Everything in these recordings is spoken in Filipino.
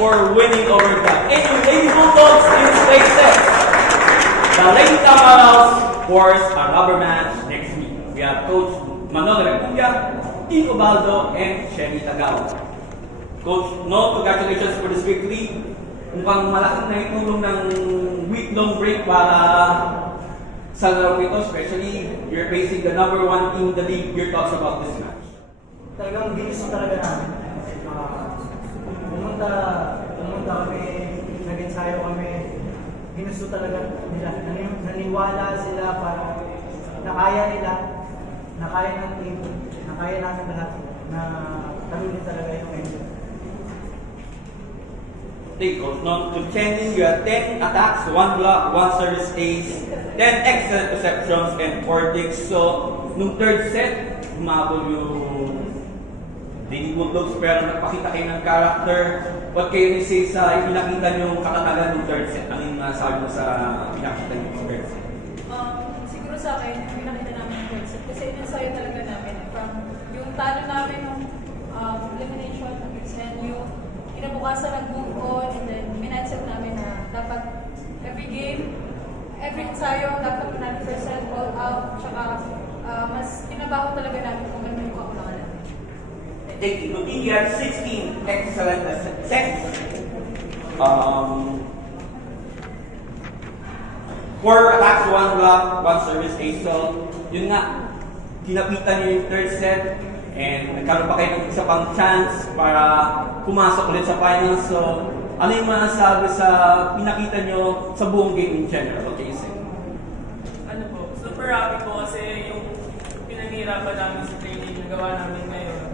for winning over the Lady Bulldogs in State 6. The Lady Camaros force a rubber match next week. We have Coach Manolo Recuya, Kiko Baldo, and Shelly Tagaw. Coach, congratulations for this victory. Mukhang malaking naitulong ng week-long break para sa laro ito, especially you're facing the number 1 team in the league. Your thoughts about this match? Talagang ginis talaga namin. Pumunta kami, nag-ensayo kami, ginusto talaga nila. Naniwala sila para nakaya nila, nakaya ng team, nakaya namin lahat na talunin talaga yung engine. Okay, Coach, to Cheney, you had 10 attacks, 1 block, 1 service ace, 10 excellent receptions, and 4 digs. So, nung third set, humabol yung Lady Bulldogs, pero nagpakita kayo ng character. What can you say sa pinakita nyo katatagan ng third set? Ano yung nasabi mo sa pinakita nyo sa third set? Siguro sa akin, yung pinakita namin ng third set. Kasi inensayo talaga namin from yung talo namin ng elimination ng XNU, kinabukasan nag-move on, and then minandset namin na dapat every game, every ensayo, dapat natin percent all out, tsaka mas kinabaho talaga namin kung ano yung kakulangan natin. Thank you. You have 16 excellent sets. 4 attacks, 1 block, 1 service ace. So, yun nga, kinapitan niyo yung third set and nagkaroon pa kayo ng isa pang chance para pumasok ulit sa finals. So, ano yung masasabi sa pinakita niyo sa buong game in general? What can you say? Ano po, super happy po kasi yung pinanghirapan namin sa training na gawa namin ngayon.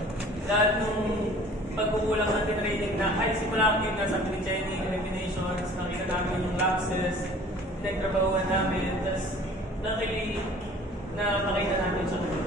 Lahat nung pagkukulang natin training na, ay simula ang game na sa training, eliminations, nakita namin yung lapses, pinagtrabahuan namin, tapos luckily na makita namin siya.